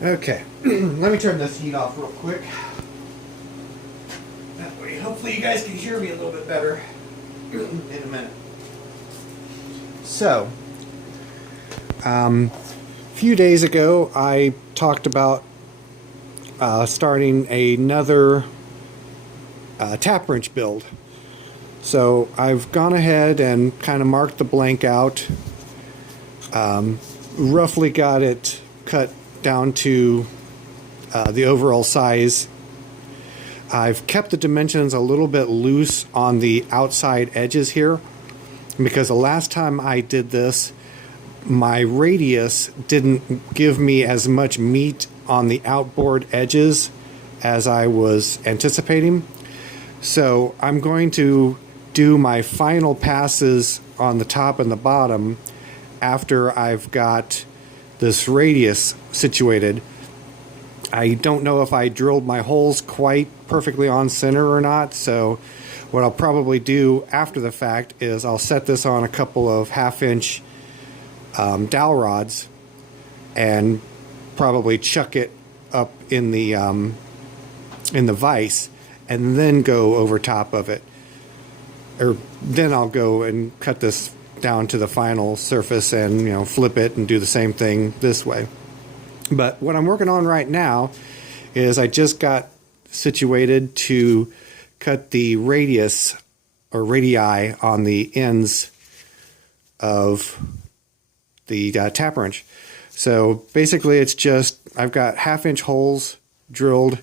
Okay, let me turn this heat off real quick. That way, hopefully you guys can hear me a little bit better in a minute. So, a few days ago, I talked about starting another tap wrench build. So I've gone ahead and kind of marked the blank out. Roughly got it cut down to the overall size. I've kept the dimensions a little bit loose on the outside edges here because the last time I did this, my radius didn't give me as much meat on the outboard edges as I was anticipating. So I'm going to do my final passes on the top and the bottom after I've got this radius situated. I don't know if I drilled my holes quite perfectly on center or not, so what I'll probably do after the fact is I'll set this on a couple of half-inch dowel rods and probably chuck it up in the vise and then go over top of it. Or then I'll go and cut this down to the final surface and flip it and do the same thing this way. But what I'm working on right now is I just got situated to cut the radius or radii on the ends of the tap wrench. So basically it's just I've got half-inch holes drilled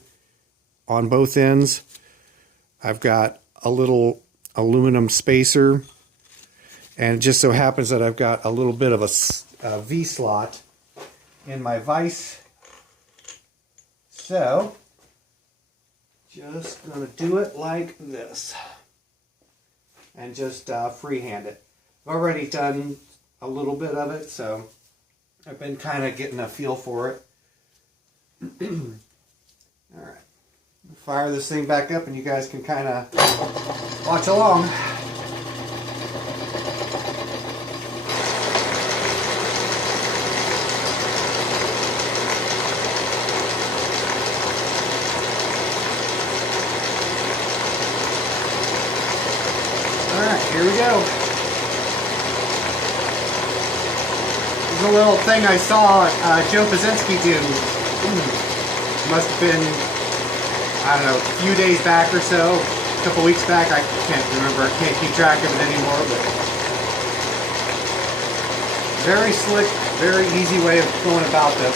on both ends. I've got a little aluminum spacer, and it just so happens that I've got a little bit of a V-slot in my vise. So just gonna do it like this and just freehand it. I've already done a little bit of it, so I've been kind of getting a feel for it. Alright, fire this thing back up and you guys can kind of watch along. Alright, here we go. This is a little thing I saw Joe Pazinski do. Must have been, I don't know, a few days back or so. A couple weeks back, I can't remember. I can't keep track of it anymore. But very slick, very easy way of going about this.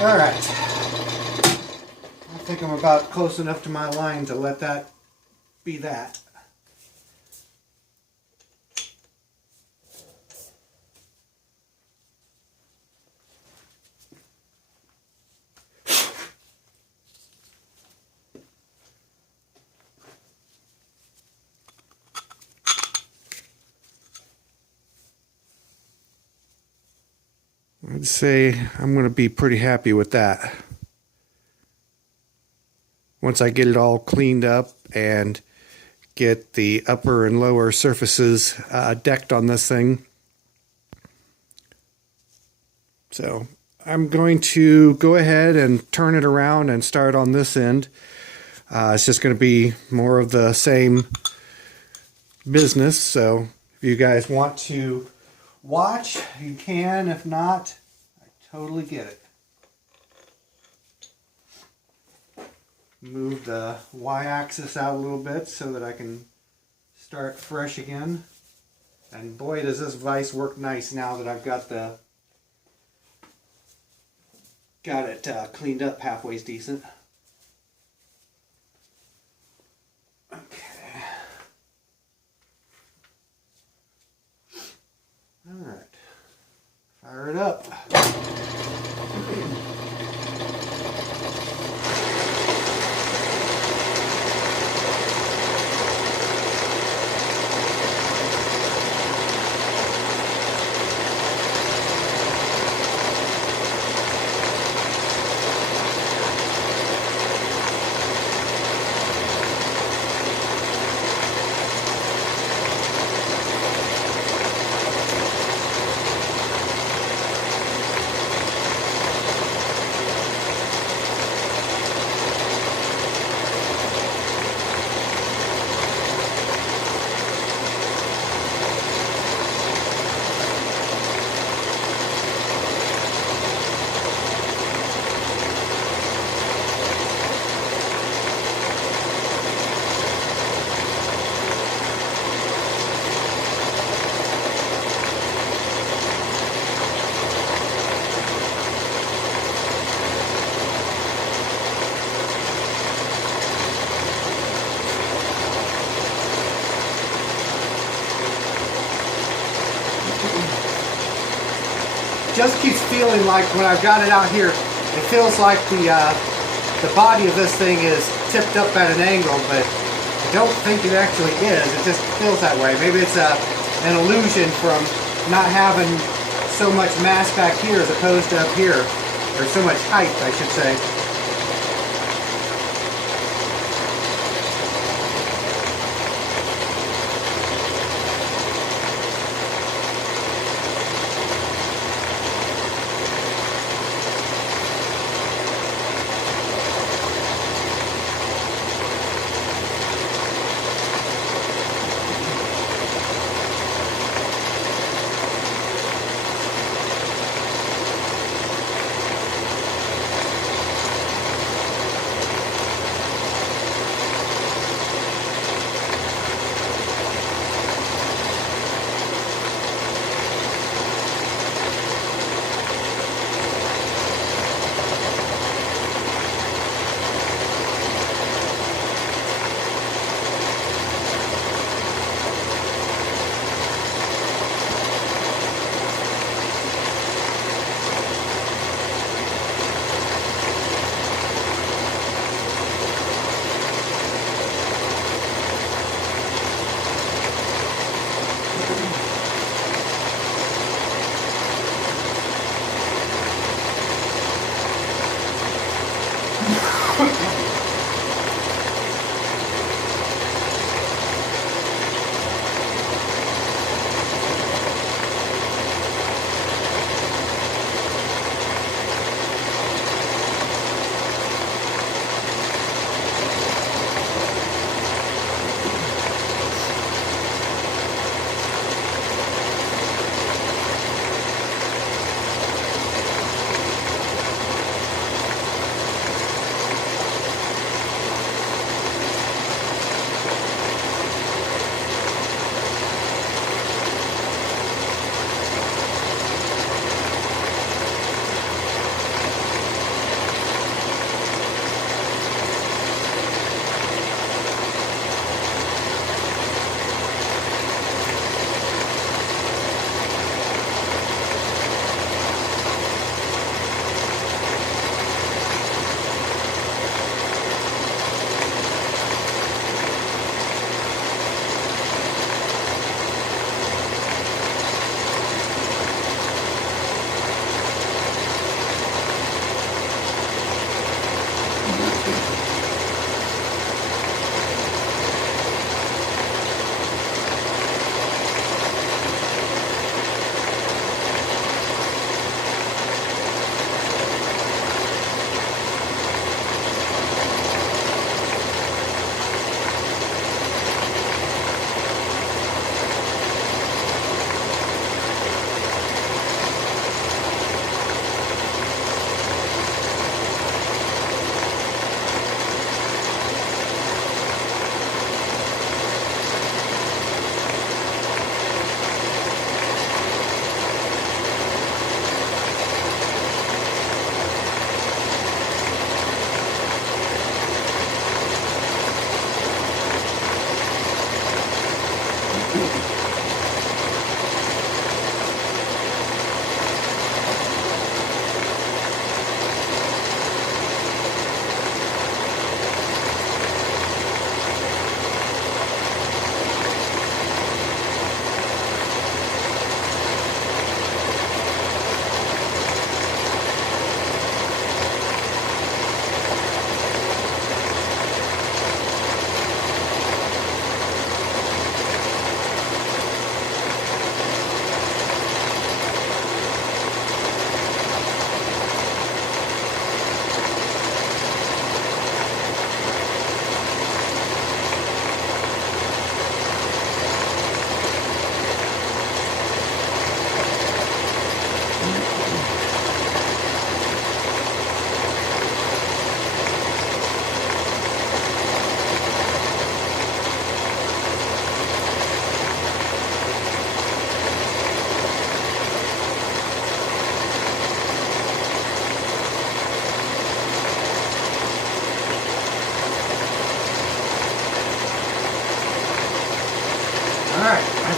All right. I think I'm about close enough to my line to let that be that. I'd say I'm going to be pretty happy with that. Once I get it all cleaned up and get the upper and lower surfaces decked on this thing. So I'm going to go ahead and turn it around and start on this end. It's just going to be more of the same business. So if you guys want to watch, you can. If not, I totally get it. Move the y-axis out a little bit so that I can start fresh again. And boy, does this vise work nice now that I've got it cleaned up halfway decent. Okay. All right. Fire it up. Just keeps feeling like when I've got it out here, it feels like the body of this thing is tipped up at an angle, but I don't think it actually is. It just feels that way. Maybe it's an illusion from not having so much mass back here as opposed to up here, or so much height, I should say.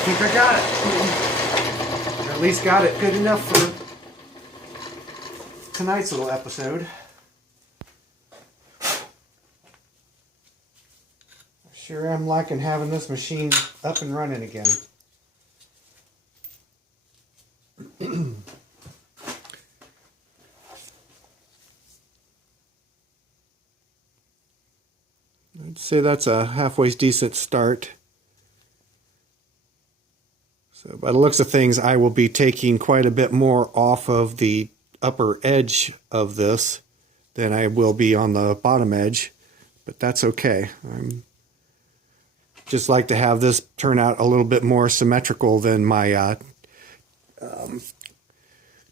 think I got it. Or at least got it good enough for tonight's little episode. Sure am liking having this machine up and running again. I'd say that's a halfway decent start. So by the looks of things, I will be taking quite a bit more off of the upper edge of this than I will be on the bottom edge, but that's okay. I'm just like to have this turn out a little bit more symmetrical than my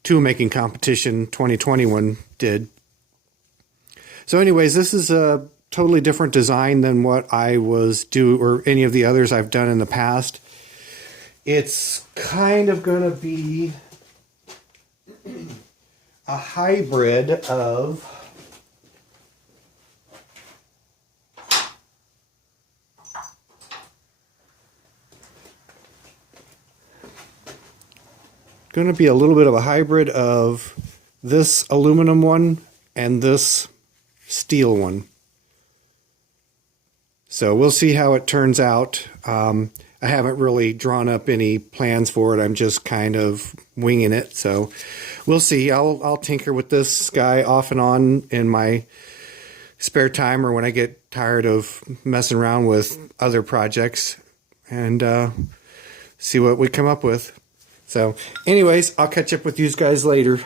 tool making competition 2021 did. So anyways, this is a totally different design than what I was or any of the others I've done in the past. It's kind of going to be a hybrid of this aluminum one and this steel one. So we'll see how it turns out. I haven't really drawn up any plans for it. I'm just kind of winging it. So we'll see. I'll tinker with this guy off and on in my spare time or when I get tired of messing around with other projects and see what we come up with. So anyways, I'll catch up with you guys later.